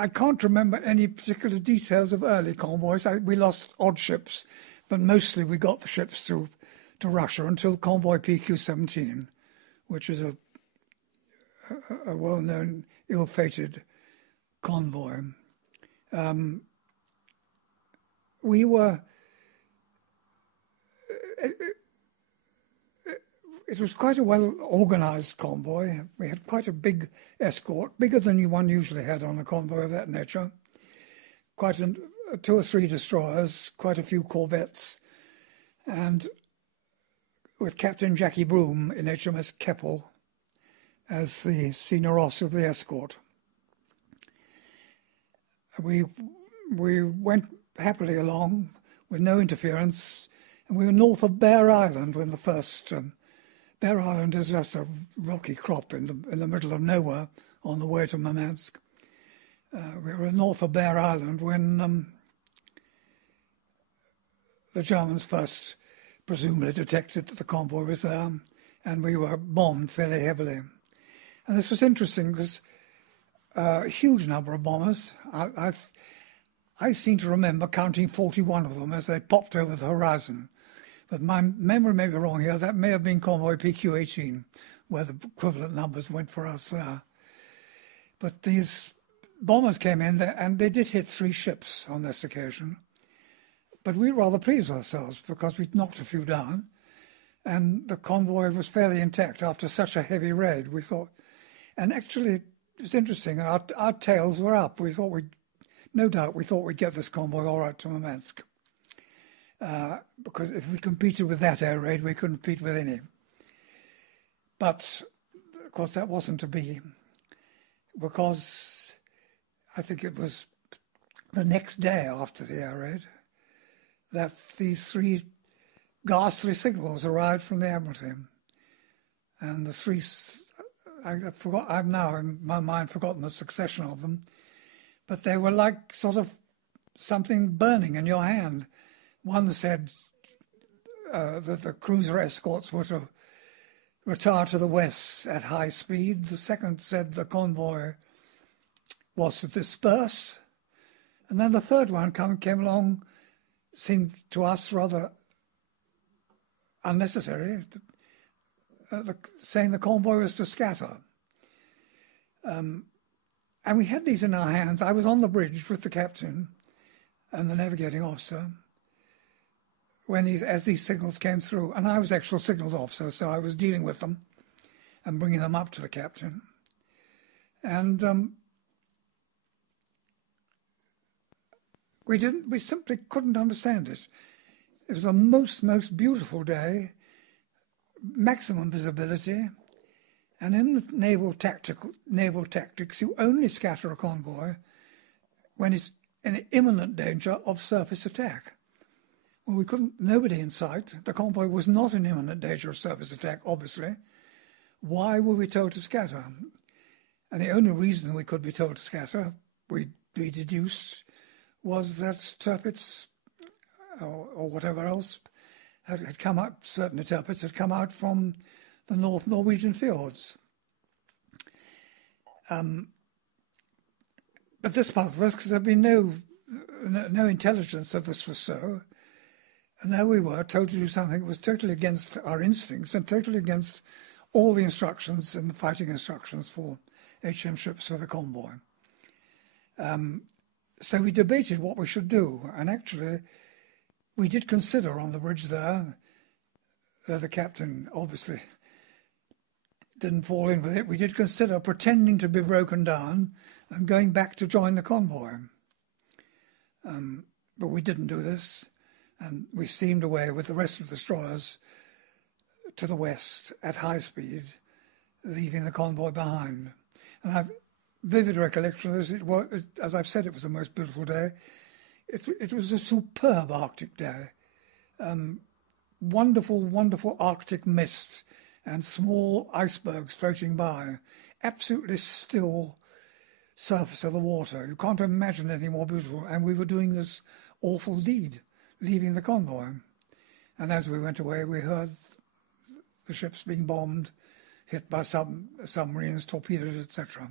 I can't remember any particular details of early convoys. We lost odd ships, but mostly we got the ships to Russia until Convoy PQ17, which is a well-known, ill-fated convoy. We were... It was quite a well-organised convoy. We had quite a big escort, bigger than one usually had on a convoy of that nature. Quite 2 or 3 destroyers, quite a few corvettes, and with Captain Jackie Broom in HMS Keppel as the senior officer of the escort. We went happily along with no interference, and we were north of Bear Island when the first... Bear Island is just a rocky crop in the middle of nowhere on the way to Murmansk. We were north of Bear Island when the Germans first presumably detected that the convoy was there, and we were bombed fairly heavily. And this was interesting because a huge number of bombers. I seem to remember counting 41 of them as they popped over the horizon. But my memory may be wrong here. That may have been Convoy PQ18, where the equivalent numbers went for us there. But these bombers came in there, and they did hit 3 ships on this occasion. But we were rather pleased with ourselves because we'd knocked a few down, and the convoy was fairly intact after such a heavy raid, we thought. And actually, it's interesting, our tails were up. We thought no doubt we thought we'd get this convoy all right to Murmansk. Because if we competed with that air raid, we couldn't compete with any. But, of course, that wasn't to be, because I think it was the next day after the air raid that these 3 ghastly signals arrived from the Admiralty. And the 3, I've now in my mind forgotten the succession of them, but they were like sort of something burning in your hand. One said that the cruiser escorts were to retire to the west at high speed. The second said the convoy was to disperse. And then the third one came along, seemed to us rather unnecessary, saying the convoy was to scatter. And we had these in our hands. I was on the bridge with the captain and the navigating officer as these signals came through, and I was actual signals officer, so I was dealing with them and bringing them up to the captain. And we simply couldn't understand it. It was a most beautiful day, maximum visibility, and in the naval tactics, you only scatter a convoy when it's in imminent danger of surface attack. Well, nobody in sight. The convoy was not in imminent danger of surface attack, obviously. Why were we told to scatter? And the only reason we could be told to scatter, we deduced, was that Tirpitz, or whatever else, had come out, certain Tirpitz had come out from the North Norwegian fjords. But this puzzled us because there had been no intelligence that this was so. And there we were, told to do something that was totally against our instincts and totally against all the instructions and the fighting instructions for HM ships for the convoy. So we debated what we should do. And actually, we did consider on the bridge there, the captain obviously didn't fall in with it, we did consider pretending to be broken down and going back to join the convoy. But we didn't do this. And we steamed away with the rest of the destroyers to the west at high speed, leaving the convoy behind. And I've vivid recollection of this. As I've said, it was the most beautiful day. It was a superb Arctic day. Wonderful Arctic mist and small icebergs floating by. Absolutely still surface of the water. You can't imagine anything more beautiful. And we were doing this awful deed, leaving the convoy. And as we went away, we heard the ships being bombed, hit by submarines, torpedoes, etc.